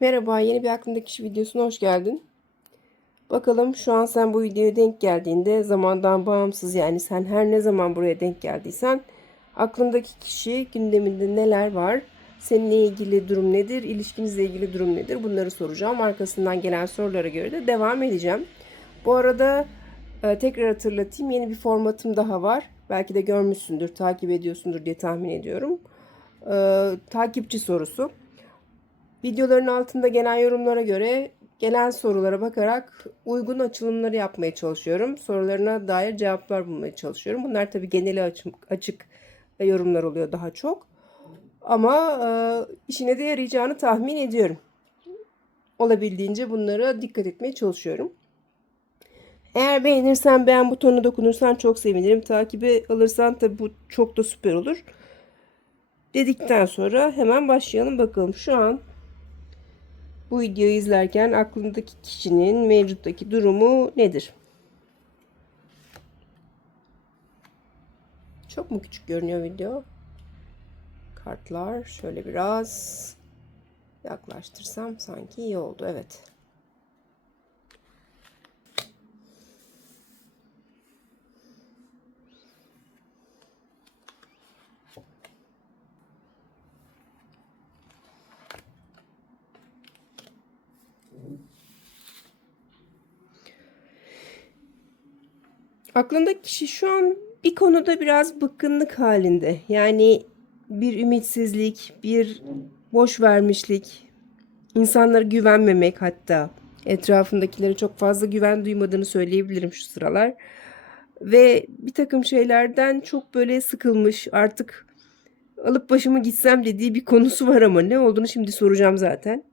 Merhaba, yeni bir aklımdaki kişi videosuna hoş geldin. Bakalım şu an sen bu videoya denk geldiğinde zamandan bağımsız yani sen her ne zaman buraya denk geldiysen aklındaki kişi gündeminde neler var? Seninle ilgili durum nedir? İlişkinizle ilgili durum nedir? Bunları soracağım. Arkasından gelen sorulara göre de devam edeceğim. Bu arada e, tekrar hatırlatayım yeni bir formatım daha var. Belki de görmüşsündür, takip ediyorsundur diye tahmin ediyorum. E, takipçi sorusu. Videoların altında gelen yorumlara göre gelen sorulara bakarak uygun açılımları yapmaya çalışıyorum. Sorularına dair cevaplar bulmaya çalışıyorum. Bunlar tabii geneli açık, açık yorumlar oluyor daha çok. Ama e, işine de yarayacağını tahmin ediyorum. Olabildiğince bunlara dikkat etmeye çalışıyorum. Eğer beğenirsen beğen butonuna dokunursan çok sevinirim. Takibi alırsan tabii bu çok da süper olur. Dedikten sonra hemen başlayalım bakalım. Şu an bu videoyu izlerken aklındaki kişinin mevcuttaki durumu nedir? Çok mu küçük görünüyor video? Kartlar şöyle biraz yaklaştırsam sanki iyi oldu. Evet. Aklındaki kişi şu an bir konuda biraz bıkkınlık halinde. Yani bir ümitsizlik, bir boş vermişlik, insanlara güvenmemek hatta etrafındakilere çok fazla güven duymadığını söyleyebilirim şu sıralar. Ve bir takım şeylerden çok böyle sıkılmış artık alıp başımı gitsem dediği bir konusu var ama ne olduğunu şimdi soracağım zaten.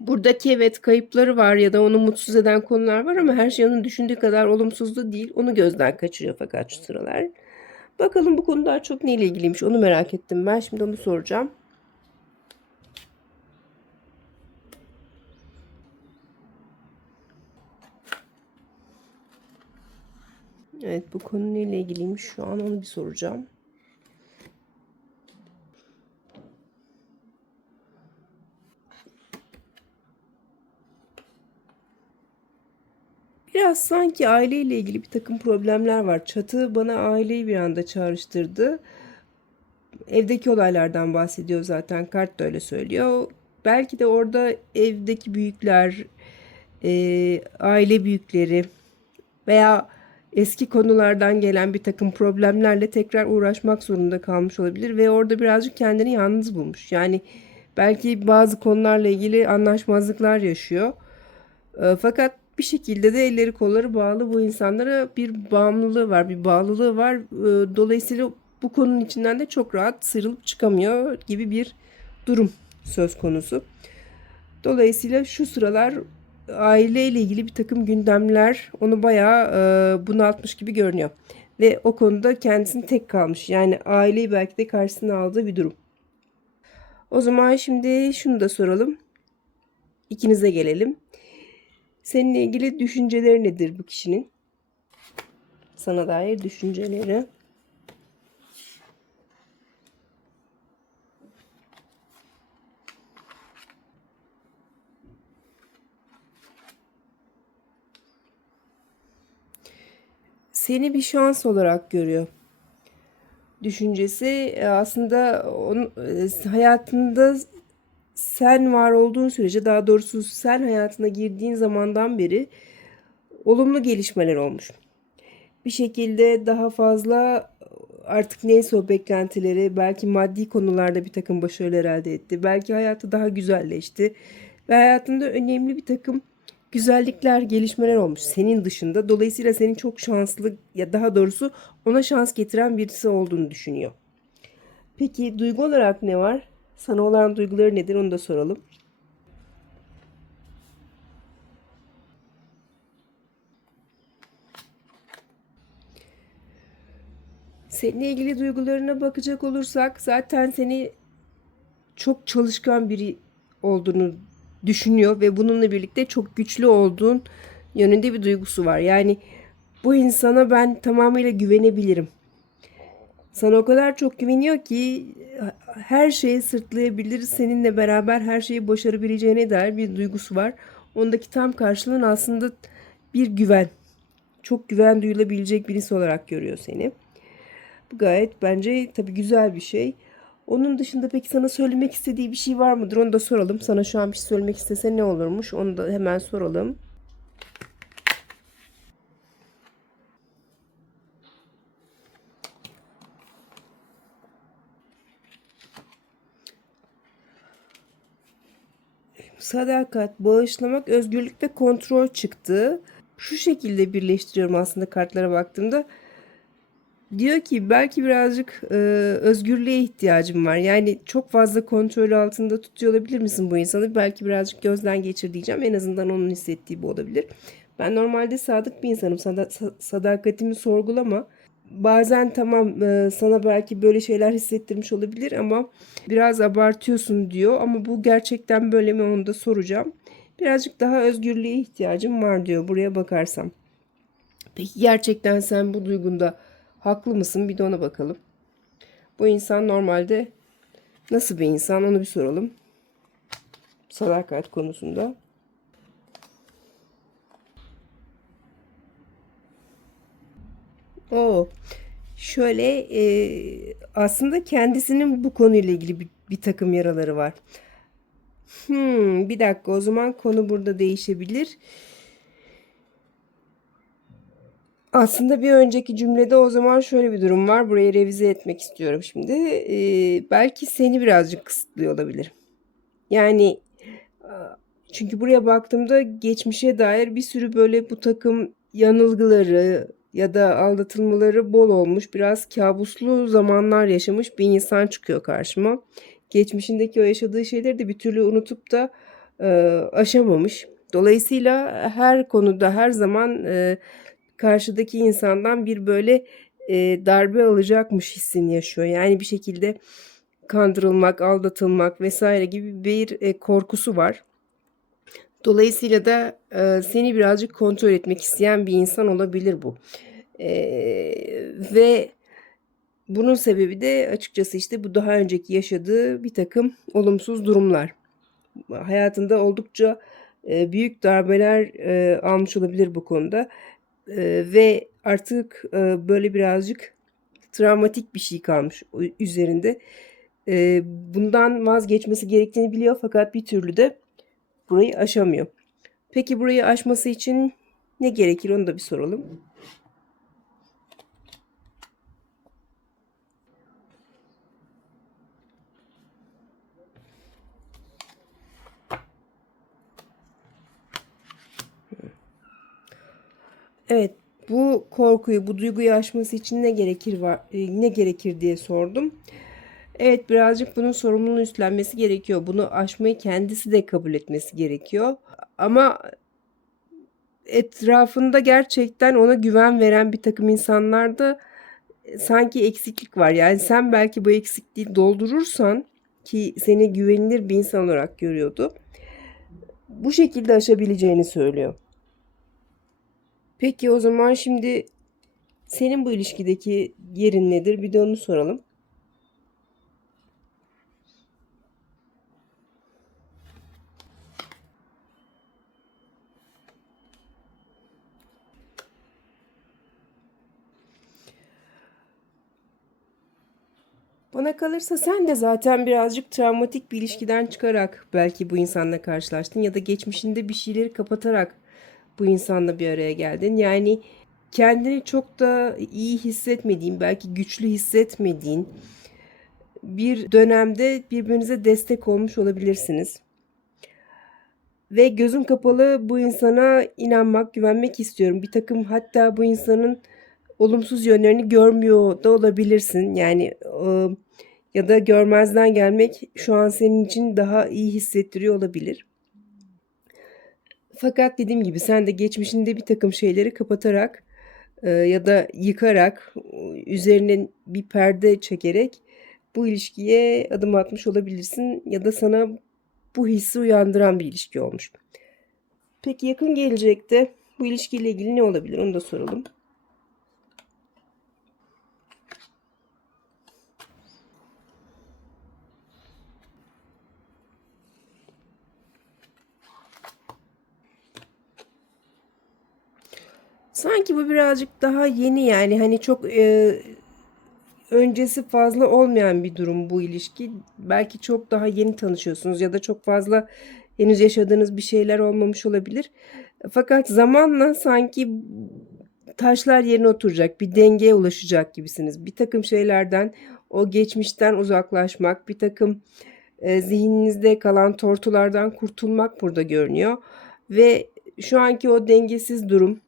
Buradaki evet kayıpları var ya da onu mutsuz eden konular var ama her şey onun düşündüğü kadar olumsuz da değil. Onu gözden kaçırıyor fakat şu sıralar. Bakalım bu konu daha çok neyle ilgiliymiş onu merak ettim ben. Şimdi onu soracağım. Evet bu konu neyle ilgiliymiş şu an onu bir soracağım. Biraz sanki aileyle ilgili bir takım problemler var. Çatı bana aileyi bir anda çağrıştırdı. Evdeki olaylardan bahsediyor zaten. Kart da öyle söylüyor. Belki de orada evdeki büyükler, e, aile büyükleri veya eski konulardan gelen bir takım problemlerle tekrar uğraşmak zorunda kalmış olabilir ve orada birazcık kendini yalnız bulmuş. Yani belki bazı konularla ilgili anlaşmazlıklar yaşıyor. E, fakat bir şekilde de elleri kolları bağlı bu insanlara bir bağımlılığı var, bir bağlılığı var. Ee, dolayısıyla bu konunun içinden de çok rahat sıyrılıp çıkamıyor gibi bir durum söz konusu. Dolayısıyla şu sıralar aileyle ilgili bir takım gündemler onu bayağı e, bunaltmış gibi görünüyor. Ve o konuda kendisini tek kalmış. Yani aileyi belki de karşısına aldığı bir durum. O zaman şimdi şunu da soralım. İkinize gelelim. Seninle ilgili düşünceleri nedir bu kişinin? Sana dair düşünceleri. Seni bir şans olarak görüyor. Düşüncesi e, aslında onun e, hayatında sen var olduğun sürece daha doğrusu sen hayatına girdiğin zamandan beri olumlu gelişmeler olmuş. Bir şekilde daha fazla artık neyse o beklentileri belki maddi konularda bir takım başarılar elde etti. Belki hayatı daha güzelleşti ve hayatında önemli bir takım güzellikler, gelişmeler olmuş senin dışında. Dolayısıyla senin çok şanslı ya daha doğrusu ona şans getiren birisi olduğunu düşünüyor. Peki duygu olarak ne var? Sana olan duyguları nedir onu da soralım. Seninle ilgili duygularına bakacak olursak zaten seni çok çalışkan biri olduğunu düşünüyor ve bununla birlikte çok güçlü olduğun yönünde bir duygusu var. Yani bu insana ben tamamıyla güvenebilirim. Sana o kadar çok güveniyor ki her şeyi sırtlayabilir, seninle beraber her şeyi başarabileceğine dair bir duygusu var. Ondaki tam karşılığın aslında bir güven. Çok güven duyulabilecek birisi olarak görüyor seni. Bu gayet bence tabii güzel bir şey. Onun dışında peki sana söylemek istediği bir şey var mıdır? Onu da soralım. Sana şu an bir şey söylemek istese ne olurmuş? Onu da hemen soralım. Sadakat, bağışlamak, özgürlük ve kontrol çıktı. Şu şekilde birleştiriyorum aslında kartlara baktığımda. Diyor ki belki birazcık e, özgürlüğe ihtiyacım var. Yani çok fazla kontrol altında tutuyor olabilir misin bu insanı? Belki birazcık gözden geçir diyeceğim. En azından onun hissettiği bu olabilir. Ben normalde sadık bir insanım. Sada sadakatimi sorgulama. Bazen tamam e, sana belki böyle şeyler hissettirmiş olabilir ama biraz abartıyorsun diyor. Ama bu gerçekten böyle mi onu da soracağım. Birazcık daha özgürlüğe ihtiyacım var diyor buraya bakarsam. Peki gerçekten sen bu duygunda haklı mısın? Bir de ona bakalım. Bu insan normalde nasıl bir insan onu bir soralım. Sadakat konusunda. O şöyle e, aslında kendisinin bu konuyla ilgili bir, bir takım yaraları var. Hmm, bir dakika o zaman konu burada değişebilir. Aslında bir önceki cümlede o zaman şöyle bir durum var. Burayı revize etmek istiyorum şimdi. Ee, belki seni birazcık kısıtlıyor olabilir. Yani çünkü buraya baktığımda geçmişe dair bir sürü böyle bu takım yanılgıları ya da aldatılmaları bol olmuş, biraz kabuslu zamanlar yaşamış bir insan çıkıyor karşıma. Geçmişindeki o yaşadığı şeyleri de bir türlü unutup da e, aşamamış. Dolayısıyla her konuda her zaman e, karşıdaki insandan bir böyle e, darbe alacakmış hissini yaşıyor. Yani bir şekilde kandırılmak, aldatılmak vesaire gibi bir e, korkusu var. Dolayısıyla da e, seni birazcık kontrol etmek isteyen bir insan olabilir bu. E, ve bunun sebebi de açıkçası işte bu daha önceki yaşadığı bir takım olumsuz durumlar. Hayatında oldukça e, büyük darbeler e, almış olabilir bu konuda. E, ve artık e, böyle birazcık travmatik bir şey kalmış üzerinde. E, bundan vazgeçmesi gerektiğini biliyor fakat bir türlü de burayı aşamıyor. Peki burayı aşması için ne gerekir onu da bir soralım. Evet, bu korkuyu, bu duyguyu aşması için ne gerekir var, e, ne gerekir diye sordum. Evet, birazcık bunun sorumluluğunu üstlenmesi gerekiyor. Bunu aşmayı kendisi de kabul etmesi gerekiyor. Ama etrafında gerçekten ona güven veren bir takım insanlarda sanki eksiklik var. Yani sen belki bu eksikliği doldurursan ki seni güvenilir bir insan olarak görüyordu. Bu şekilde aşabileceğini söylüyor. Peki o zaman şimdi senin bu ilişkideki yerin nedir? Bir de onu soralım. Bana kalırsa sen de zaten birazcık travmatik bir ilişkiden çıkarak belki bu insanla karşılaştın ya da geçmişinde bir şeyleri kapatarak bu insanla bir araya geldin. Yani kendini çok da iyi hissetmediğin, belki güçlü hissetmediğin bir dönemde birbirinize destek olmuş olabilirsiniz. Ve gözüm kapalı bu insana inanmak, güvenmek istiyorum. Bir takım hatta bu insanın olumsuz yönlerini görmüyor da olabilirsin. Yani ya da görmezden gelmek şu an senin için daha iyi hissettiriyor olabilir. Fakat dediğim gibi sen de geçmişinde bir takım şeyleri kapatarak e, ya da yıkarak üzerine bir perde çekerek bu ilişkiye adım atmış olabilirsin ya da sana bu hissi uyandıran bir ilişki olmuş. Peki yakın gelecekte bu ilişkiyle ilgili ne olabilir onu da soralım. Sanki bu birazcık daha yeni yani hani çok e, öncesi fazla olmayan bir durum bu ilişki. Belki çok daha yeni tanışıyorsunuz ya da çok fazla henüz yaşadığınız bir şeyler olmamış olabilir. Fakat zamanla sanki taşlar yerine oturacak, bir dengeye ulaşacak gibisiniz. Bir takım şeylerden, o geçmişten uzaklaşmak, bir takım e, zihninizde kalan tortulardan kurtulmak burada görünüyor. Ve şu anki o dengesiz durum,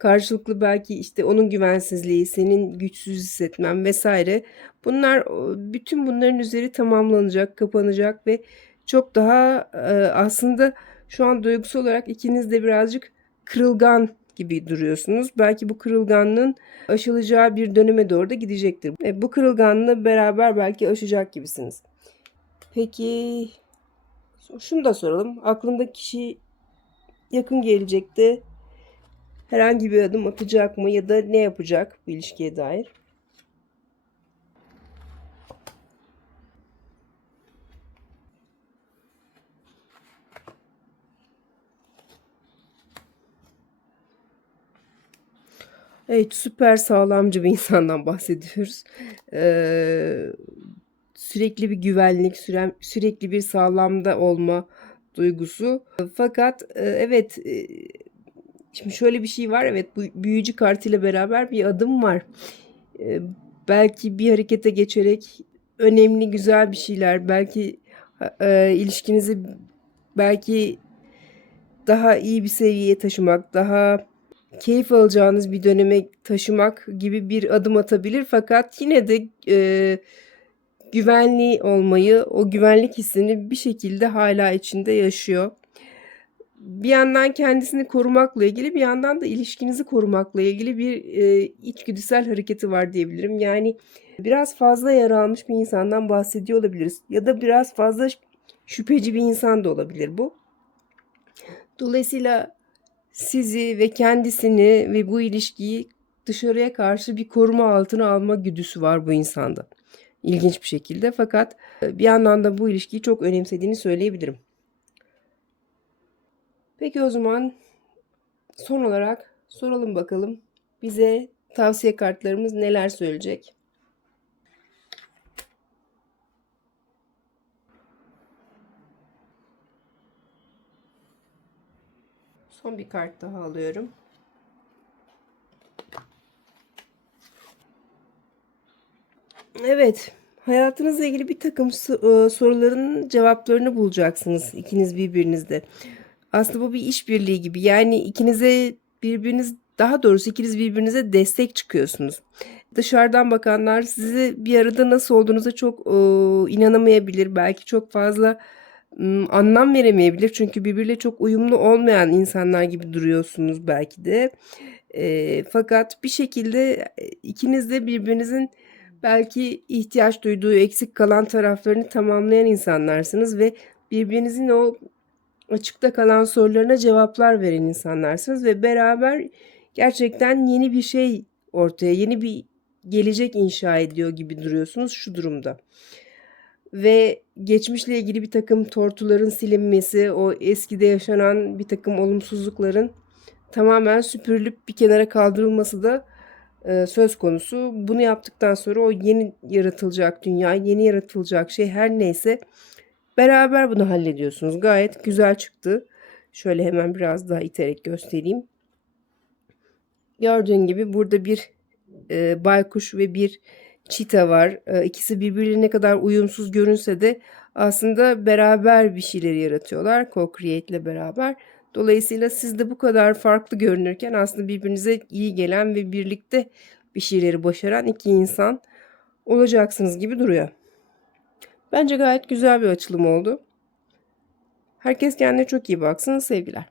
karşılıklı belki işte onun güvensizliği, senin güçsüz hissetmen vesaire. Bunlar bütün bunların üzeri tamamlanacak, kapanacak ve çok daha e, aslında şu an duygusal olarak ikiniz de birazcık kırılgan gibi duruyorsunuz. Belki bu kırılganlığın aşılacağı bir döneme doğru da gidecektir. E, bu kırılganlığı beraber belki aşacak gibisiniz. Peki şunu da soralım. Aklındaki kişi yakın gelecekte herhangi bir adım atacak mı ya da ne yapacak bu ilişkiye dair? Evet, süper sağlamcı bir insandan bahsediyoruz. Ee, sürekli bir güvenlik, süren, sürekli bir sağlamda olma duygusu. Fakat e, evet, e, şimdi şöyle bir şey var. Evet, bu büyücü kartıyla beraber bir adım var. E, belki bir harekete geçerek önemli, güzel bir şeyler, belki e, ilişkinizi belki daha iyi bir seviyeye taşımak, daha keyif alacağınız bir döneme taşımak gibi bir adım atabilir. Fakat yine de e, güvenli olmayı, o güvenlik hissini bir şekilde hala içinde yaşıyor. Bir yandan kendisini korumakla ilgili, bir yandan da ilişkinizi korumakla ilgili bir e, içgüdüsel hareketi var diyebilirim. Yani biraz fazla yara almış bir insandan bahsediyor olabiliriz. Ya da biraz fazla şüpheci bir insan da olabilir bu. Dolayısıyla sizi ve kendisini ve bu ilişkiyi dışarıya karşı bir koruma altına alma güdüsü var bu insanda. İlginç bir şekilde fakat e, bir yandan da bu ilişkiyi çok önemsediğini söyleyebilirim. Peki o zaman son olarak soralım bakalım bize tavsiye kartlarımız neler söyleyecek? Son bir kart daha alıyorum. Evet, hayatınızla ilgili bir takım e, soruların cevaplarını bulacaksınız ikiniz birbirinizde. Aslında bu bir işbirliği gibi. Yani ikinize birbiriniz daha doğrusu ikiniz birbirinize destek çıkıyorsunuz. Dışarıdan bakanlar sizi bir arada nasıl olduğunuza çok e, inanamayabilir. Belki çok fazla anlam veremeyebilir. Çünkü birbiriyle çok uyumlu olmayan insanlar gibi duruyorsunuz belki de. E, fakat bir şekilde ikiniz de birbirinizin belki ihtiyaç duyduğu eksik kalan taraflarını tamamlayan insanlarsınız ve birbirinizin o açıkta kalan sorularına cevaplar veren insanlarsınız ve beraber gerçekten yeni bir şey ortaya, yeni bir gelecek inşa ediyor gibi duruyorsunuz şu durumda ve geçmişle ilgili bir takım tortuların silinmesi, o eskide yaşanan bir takım olumsuzlukların tamamen süpürülüp bir kenara kaldırılması da e, söz konusu. Bunu yaptıktan sonra o yeni yaratılacak dünya, yeni yaratılacak şey her neyse beraber bunu hallediyorsunuz. Gayet güzel çıktı. Şöyle hemen biraz daha iterek göstereyim. Gördüğün gibi burada bir e, baykuş ve bir çita var. E, ikisi birbirine kadar uyumsuz görünse de aslında beraber bir şeyler yaratıyorlar. Co-Create ile beraber. Dolayısıyla siz de bu kadar farklı görünürken aslında birbirinize iyi gelen ve birlikte bir şeyleri başaran iki insan olacaksınız gibi duruyor. Bence gayet güzel bir açılım oldu. Herkes kendine çok iyi baksın. Sevgiler.